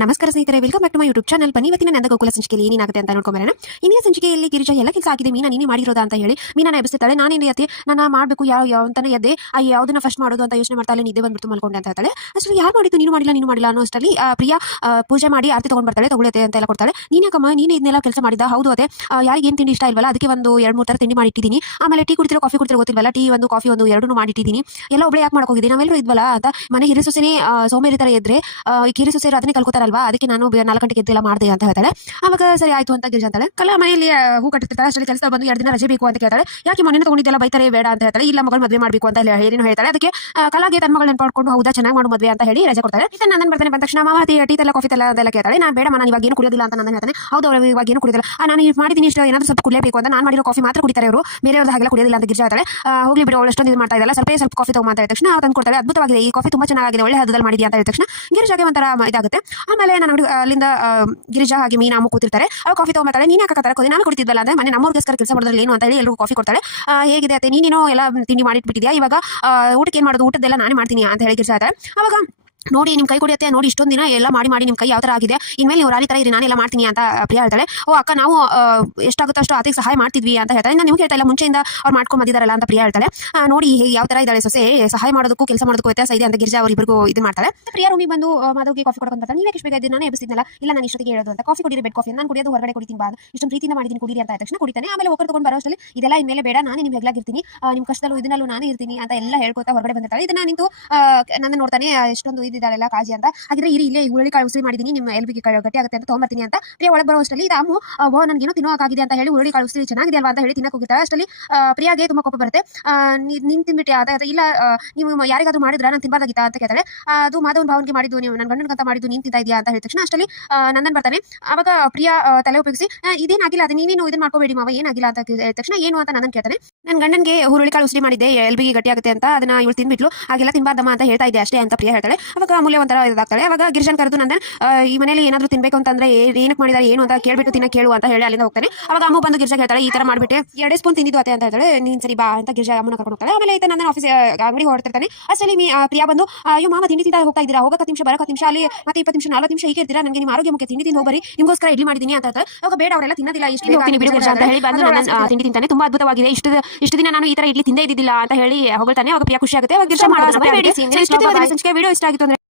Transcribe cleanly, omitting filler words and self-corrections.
ನಮಸ್ಕಾರ ಸ್ನೇಹಿತರೆ, welcome back to my YouTube channel. ಬನ್ನಿ ಇವತ್ತಿನ ನಂದ ಗೋಕುಲ ಸಂಚಿಕೆಯಲ್ಲಿ ಏನಾಗುತ್ತೆ ಅಂತ ನೋಡ್ಕೊಂಬರೋಣ. ಇಂದಿನ ಸಂಚಿಕೆಯಲ್ಲಿ ಗಿರಿಜಾ ಎಲ್ಲ ಕೆಲಸ ಆಗಿದೆ, ಮೀನಾ ನೀನೇ ಮಾಡಿರೋದಾ ಅಂತ ಹೇಳಿ ಮೀನಾನ ಎಬ್ಬಿಸ್ತಾಳೆ. ನಾನೇನು ಅತ್ತೆ ನಾನು ಮಾಡಬೇಕು ಯಾವ ಅಂತಾನೆ ಎದ್ದೆ ಯಾವುದನ್ನ ಫಸ್ಟ್ ಮಾಡೋದು ಅಂತ ಯೋಚನೆ ಮಾಡ್ತಾಳೆ. ನಿದ್ದೆ ಬಂದ್ಬಿಟ್ಟು ಮಲ್ಕೊಂಡೆ ಅಂತ ಹೇಳ್ತಾಳೆ. ಅಷ್ಟರಲ್ಲಿ ಯಾರು ಮಾಡಿದ್ದು, ನೀನು ಮಾಡಿಲ್ಲ ಅನ್ನೋ ಅಷ್ಟರಲ್ಲಿ ಪ್ರಿಯಾ ಪೂಜೆ ಮಾಡಿ ಆರತಿ ತಗೊಂಡ್ ಬರ್ತಾಳೆ. ತಗೊಳುತ್ತೆ ಅಂತ ಎಲ್ಲ ಕೊಡ್ತಾಳೆ. ನೀನಕ್ಕಮ್ಮ ನೀನೇ ಇದನ್ನೆಲ್ಲ ಕೆಲಸ ಮಾಡಿದ? ಹೌದು ಅತ್ತೆ, ಯಾರಿಗೆ ಏನು ತಿಂಡಿ ಇಷ್ಟ ಇಲ್ವಲ್ಲ, ಅದಕ್ಕೆ ಒಂದು 2-3 ಥರ ತಿಂಡಿ ಮಾಡಿಟ್ಟಿದ್ದೀನಿ. ಆಮೇಲೆ ಟೀ ಕುಡಿತಿರೋ ಕಾಫಿ ಕುಡಿತಿರೋ ಗೊತ್ತಿಲ್ವಲ್ಲ, ಟೀ ಒಂದು ಕಾಫಿ ಒಂದು ಎರಡೂ ಮಾಡಿಟ್ಟಿದ್ದೀನಿ. ಎಲ್ಲ ಒಬ್ಬಳೆ ಯಾಕೆ ಮಾಡ್ಕೋಗಿದ್ದೀನಿ, ನಾವೆಲ್ಲರೂ ಇದ್ವಲ್ಲ ಅಂತ. ಮನೆ ಹಿರಿ ಸೊಸೆನೇ ಸೋಮೇರಿ ಥರ ಇದ್ರೆ ಈ ಕಿರಿ ಸೊಸೆಯರು ಅದನ್ನೇ ಕಲ್ಕೋತಾರಲ್ವಾ, ಅದಕ್ಕೆ ನಾನು 4 ಗಂಟೆಗೆ ಎದ್ದೆಲ್ಲ ಮಾಡಿದೆ ಅಂತ ಹೇಳ್ತಾಳೆ. ಅವಾಗ ಸರಿ ಆಯ್ತು ಅಂತ ಗಿರಿಜಾ ಅಂತಾಳೆ. ಕಲಾ ಮನೆಯಲ್ಲಿ ಹೂ ಕಟ್ಟಿರ್ತಾಳೆ. ಅಷ್ಟರಲ್ಲಿ ಕೆಲಸ ಬಂದು 2 ದಿನ ರಜೆ ಬೇಕು ಅಂತ ಕೇಳ್ತಾಳೆ. ಯಾಕೆ ಮನೆ ತಗೊಂಡಿದ್ದೆಲ್ಲ ಬೈತಾರೆ ಬೇಡ ಅಂತ ಹೇಳ್ತಾಳೆ. ಇಲ್ಲ ಮಗಳು ಮದುವೆ ಮಾಡಬೇಕು ಅಂತ ಏನೇನು ಹೇಳ್ತಾಳೆ. ಅದಕ್ಕೆ ಕಲಾಗೆ ತನ್ನ ಮಗಳು ನೆನ್ಪಾಡ್ಕೊಂಡು ಹೌದಾ ಚೆನ್ನಾಗಿ ಮಾಡು ಮದುವೆ ಅಂತ ಹೇಳಿ ರಜೆ ಕೊಡ್ತಾರೆ. ಈಗ ನನ್ನ ಬರ್ತಾನೆ ಬಂದ ತಕ್ಷಣ ಮಾವ ಟೀ ತಲ್ಲ ಕಾಫಿ ತಲ್ಲ ಅದೆಲ್ಲ ಕೇಳ್ತಾಳೆ. ನಾನು ಬೇಡ ನಾನು ಇವಾಗ ಏನು ಕುಡಿಯೋದಿಲ್ಲ ಅಂತ ನಾನು ಹೇಳ್ತಾನೆ. ಹೌದು ಅವ್ರು ಇವಾಗ ಏನು ಕುಡಿಯೋದಿಲ್ಲ, ನಾನು ಮಾಡಿದ್ದೀನಿ ಇಷ್ಟ ಏನಾದರೂ ಸ್ವಲ್ಪ ಕುಡಿಯಬೇಕು ಅಂತ. ನಾನು ಮಾಡಿರೋ ಕಾಫಿ ಮಾತ್ರ ಕುಡಿತಾರೆ ಅವರು, ಬೇರೆಯವ್ರದ್ದು ಹಾಗೆಲ್ಲ ಕುಡಿಯೋದಿಲ್ಲ ಅಂತ ಗಿರಿಜಾ ಹೇಳ್ತಾಳೆ. ಹೋಗ್ಲಿ ಬಿಡು, ಅವಳು ಅಷ್ಟೊಂದು ಇದು ಮಾಡ್ತಾ ಇದ್ದಲ್ಲ, ಸ್ವಲ್ಪ ಕಾಫಿ ತಗೊಂಡು ಅಂತ ಹೇಳಿದ ತಕ್ಷಣ ತಂದು ಕೊಡ್ತಾಳೆ. ಅದ್ಭುತವಾಗಿದೆ ಈ ಕಾಫಿ, ತುಂಬಾ ಚೆನ್ನಾಗಿದೆ, ಒಳ್ಳೆ ಹದದಲ್ಲಿ ಮಾಡಿದ್ಯಾ ಅಂತ ಹೇಳಿದ ತಕ್ಷಣ ಗಿರಿಜಾಗೆ ಒಂಥರ ಇದಾಗುತ್ತೆ. ಆಮೇಲೆ ನಾನು ಅಲ್ಲಿಂದ ಗಿರಿಜಾ ಹಾಗೆ ಮೀನಾ ಕೂತಿರ್ತಾರೆ. ಅವ್ರು ಕಾಫಿ ತಗೊಂಡ್ಬರ್ತಾಳೆ. ನೀನು ಯಾಕೆ ಕತ್ತಾರೆ ನಾನು ಕುಡಿತಿದ್ವಲ್ಲ ಅಂದ್ರೆ ಮನೆ ನಮ್ಮವ್ರಿಗೋಸ್ಕರ ಕೆಲಸ ಮಾಡೋದ್ರಲ್ಲಿ ಏನು ಅಂತ ಹೇಳಿ ಎಲ್ಲರೂ ಕಾಫಿ ಕೊಡ್ತಾಳೆ. ಹೇಗಿದೆ ಅತ್ತೆ, ನೀನೇನೋ ಎಲ್ಲ ತಿಂಡಿ ಮಾಡಿಟ್ಬಿಟ್ಟಿದ್ಯಾ, ಇವಾಗ ಊಟಕ್ಕೆ ಏನು ಮಾಡೋದು, ಊಟದ್ದೆಲ್ಲ ನಾನೇ ಮಾಡ್ತೀನಿ ಅಂತ ಹೇಳಿ ಗಿರಿಜಾ ಹೇಳ್ತಾಳೆ. ಅವಾಗ ನೋಡಿ ನಿಮ್ಮ ಕೈ ಕೊಡಿಯತ್ತೆ, ನೋಡಿ ಇಷ್ಟೊಂದು ದಿನ ಎಲ್ಲ ಮಾಡಿ ನಿಮ್ಮ ಕೈ ಯಾವ ಥರ ಆಗಿದೆ, ಇನ್ಮೇಲೆ ನೀವು ರಾಣಿ ಥರ ಇರಿ, ನಾನೆಲ್ಲ ಮಾಡ್ತೀನಿ ಅಂತ ಪ್ರಿಯಾ ಹೇಳ್ತಾಳೆ. ಓ ಅಕ್ಕ, ನಾವು ಎಷ್ಟಾಗುತ್ತೋ ಅಷ್ಟು ಆತಿಗೆ ಸಹಾಯ ಮಾಡ್ತಿದ್ವಿ ಅಂತ ಹೇಳ್ತಾಳೆ. ನಾನು ನಿಮ್ಗೆ ಹೇಳ್ತಾ ಇಲ್ಲ, ಮುಂಚೆಯಿಂದ ಅವ್ರು ಮಾಡ್ಕೊಂಡು ಬಂದಿದ್ದಾರಲ್ಲ ಅಂತ ಪ್ರಿಯಾ ಹೇಳ್ತಾಳೆ. ನೋಡಿ ಯಾವ ಥರ ಇದ್ದಾಳೆ ಸೊಸೆ, ಸಹಾಯ ಮಾಡೋದಕ್ಕೂ ಕೆಲಸ ಮಾಡೋದಕ್ಕೂ ವ್ಯತ್ಯಾಸ ಇದೆ ಅಂತ ಗಿರಿಜಾ ಅವರಿಬ್ಬರಿಗೂ ಇದು ಮಾಡ್ತಾಳೆ. ಪ್ರಿಯಾ ರೂಮಿಗೆ ಬಂದು ಮಾಧವ್ಗೆ ಕಾಫಿ ಕೊಡ್ಕೊಂಡು ಬರ್ತಾನೆ. ನೀವೇ ಎಷ್ಟು ಬೇಕಾದ್ರೆ ನಾನು ಎಬ್ಬಿಸಿದ್ನಲ್ಲ, ಇಲ್ಲ ನಾನು ಇಷ್ಟೊತ್ತಿಗೆ ಹೇಳೋದು ಅಂತ, ಕಾಫಿ ಕುಡಿರಿ, ಬೆಡ್ ಕಾಫಿ ನಾನು ಕುಡಿಯೋದು ಹೊರಗಡೆ ಕುಡಿತೀನಿ ಬಾ, ಇಷ್ಟೊಂದು ಪ್ರೀತಿಯಿಂದ ಮಾಡಿದ್ದೀನಿ ಕುಡಿರಿ ಅಂತ ತಕ್ಷಣ ಕುಡಿತಾನೆ. ಆಮೇಲೆ ಒಕ್ಕರ್ ತಗೊಂಡು ಬರೋ ಅಷ್ಟರಲ್ಲಿ ಇದೆಲ್ಲ ಇನ್ಮೇಲೆ ಬೇಡ, ನಾನೇ ನಿಮ್ಮ ಹೆಗ್ಲಾಗಿರ್ತೀನಿ, ನಿಮ್ಮ ಕಷ್ಟದಲ್ಲೂ ಇದನ್ನಲ್ಲೂ ನಾನೇ ಇರ್ತೀನಿ ಅಂತ ಎಲ್ಲ ಹೇಳ್ಕೊತಾ ಹೊರಗಡೆ ಬಂದಿರ್ತಾಳೆ. ಇದನ್ನ ನಿಂತು ನನ್ನ ನೋಡ್ತಾನೆ, ಎಷ್ಟೊಂದು ಇದ್ದಾಳೆಲ್ಲ ಕಾಜಿ ಅಂತ. ಹಾಗಿದ್ರೆ ಇಲ್ಲೇ ಹುರುಳಿಕಾಳು ಉಸಿರಿ ಮಾಡಿದ್ದೀನಿ, ನಿಮ್ಮ ಎಲ್ಬಿಗೆ ಗಟ್ಟಿ ಆಗುತ್ತೆ ಅಂತ ತೊಗೊಂಬರ್ತೀನಿ ಅಂತ ಪ್ರಿಯಾ ಒಳಗೆ ಬರೋ ಅಷ್ಟರಲ್ಲಿ ಅಮ್ಮು ನನಗೇನೋ ತಿನ್ನೋಕ್ಕಾಗಿದೆ ಅಂತ ಹೇಳಿ ಹುರುಳಿಕಾಳು ಉಸಿರಿ ಚೆನ್ನಾಗಿದೆ ಅಲ್ವಾ ಅಂತ ಹೇಳಿ ತಿನ್ನಕ್ಕೆ ಹೋಗಿರ್ತಾಳೆ. ಅಷ್ಟರಲ್ಲಿ ಪ್ರಿಯಾಗೆ ತುಂಬಾ ಕೋಪ ಬರುತ್ತೆ. ನೀನು ತಿನ್ಬಿಟ್ಟೆ ಅಂತ, ಇಲ್ಲ ನೀವು ಯಾರಿಗಾದ್ರೂ ಮಾಡಿದ್ರ ನಾನು ತಿನ್ಬಾರ್ದಾಗಿತ್ತಾ ಅಂತ ಕೇಳ್ತಾಳೆ. ಅದು ಮಾಧವನ್ ಭಾವನ್ಗೆ ಮಾಡಿದ್ದು, ನೀವು ನನ್ನ ಗಂಡನಿಗಂತ ಮಾಡಿದ್ದು ನೀನು ತಿಂತಾ ಇದೆಯಾ ಅಂತ ಹೇಳಿದ ತಕ್ಷಣ ಅಷ್ಟರಲ್ಲಿ ನಂದನ್ ಬರ್ತಾನೆ. ಅವಾಗ ಪ್ರಿಯಾ ತಲೆ ಉಪಯೋಗಿಸಿ ಇದೇನಾಗಿಲ್ಲ, ಅದು ನೀನೇನು ಇದನ್ನ ಮಾಡ್ಕೋಬೇಡಿ ಮಾವ, ಏನಾಗಿಲ್ಲ ಅಂತ ಹೇಳಿದ ತಕ್ಷಣ ಏನು ಅಂತ ನಂದನ್ ಕೇಳ್ತಾನೆ. ನನ್ನ ಗಂಡನಿಗೆ ಹುರುಳಿಕಾಳು ಉಸಿರಿ ಮಾಡಿದ್ದೆ, ಎಲ್ಬಿಗೆ ಗಟ್ಟಿ ಆಗುತ್ತೆ ಅಂತ, ಅದನ್ನ ಇವಳು ತಿನ್ಬಿಟ್ಲು, ಹಾಗೆಲ್ಲ ತಿನ್ಬಾರ್ದಮ್ಮ ಅಂತ ಹೇಳ್ತಾ ಇದೆ ಅಷ್ಟೇ ಅಂತ ಪ್ರಿಯಾ ಹೇಳ್ತಾಳೆ. ಅವಾಗ ಅಮೂಲ್ಯ ಒಂಥರ ಇದಾಗ್ತಾಳೆ. ಅವಾಗ ಗಿರಿಜನ್ ಕರೆದು ನಂದನ್ ಈ ಮನೇಲಿ ಏನಾದ್ರು ತಿನ್ಬೇಕು ಅಂತಂದ್ರೆ ಏನಕ್ಕೆ ಮಾಡಿದಾರೆ ಏನು ಅಂತ ಕೇಳ್ಬಿಟ್ಟು ತಿನ್ನ ಕೇಳು ಅಂತ ಹೇಳಿ ಅಲ್ಲಿಂದ ಹೋಗ್ತಾನೆ. ಅವಾಗ ಅಮ್ಮ ಬಂದು ಗಿರಿಜಾ ಹೇಳ್ತಾಳೆ, ಈ ತರ ಮಾಡ್ಬಿಟ್ಟೆ 2 ಸ್ಪೂನ್ ತಿಂದಿದ್ದು ಅತ್ತೆ ಅಂತ ಹೇಳ್ತಾಳೆ. ನೀನ್ ಸರಿ ಬಾ ಅಂತ ಗಿರಿಜಾ ಅಮ್ಮನ ಕರ್ಕೊಂಡು ಹೋಗ್ತಾಳೆ. ಆಮೇಲೆ ಈತ ನನ್ನ ಆಫೀಸ್ ಅಂಗಡಿ ಹೊರಡ್ತಿರ್ತಾನೆ. ಅಷ್ಟರಲ್ಲಿ ಪ್ರಿಯಾ ಬಂದು ಅಯ್ಯೋ ಮಾಮ ತಿಂಡಿ ತಿಂದ ಹೋಗ್ತಾ ಇದ್ದೀರಾ, ಹೋಗಕ್ಕೆ ನಿಮಿಷ ಬರಕ್ಕೆ ನಿಮಿಷ, ಅಲ್ಲಿ ಮತ್ತೆ 20 ನಿಮಿಷ 40 ನಿಮಿಷ ಹೀಗೆ ಇರ್ತೀರಾ, ನನಗೆ ನಿಮ್ಮ ಆರೋಗ್ಯ ಮುಖ್ಯ, ತಿಂಡಿ ತಿಂದು ಹೋಗ್ಬರಿ, ನಿಮಗೋಸ್ಕರ ಇಡ್ಲಿ ಮಾಡಿದ್ದೀನಿ ಅಂತ ಹೇಳ್ತಾರೆ. ಅವಾಗ ಬೇಡ ಅವರೆಲ್ಲ ತಿನ್ನೋದಿಲ್ಲ, ಇಷ್ಟು ಹೋಗ್ತೀನಿ ಬಿಡು ಗಿರಿಜಾ ಅಂತ ಹೇಳಿ ಬಂದು ನನ್ನ ತಿಂಡಿ ತಿಂತಾನೆ. ತುಂಬಾ ಅದ್ಭುತವಾಗಿದೆ, ಇಷ್ಟು ದಿನ ನಾನು ಈ ತರ ಇಡ್ಲಿ ತಿಂದೇ ಇದ್ದಿಲ್ಲ ಅಂತ ಹೇಳಿ ಹೊಗಳ್ತಾನೆ. ಅವಾಗ ಪ್ರಿಯಾ ಖುಷಿ ಆಗುತ್ತೆ. ಅವಾಗ ಗಿರಿಜಾ ಮಾಡೋದು ಸಂಚಿಕೆ ವಿಡಿಯೋ ಇಷ್ಟ ಆಗಿತ್ತು ಅಂದ್ರೆ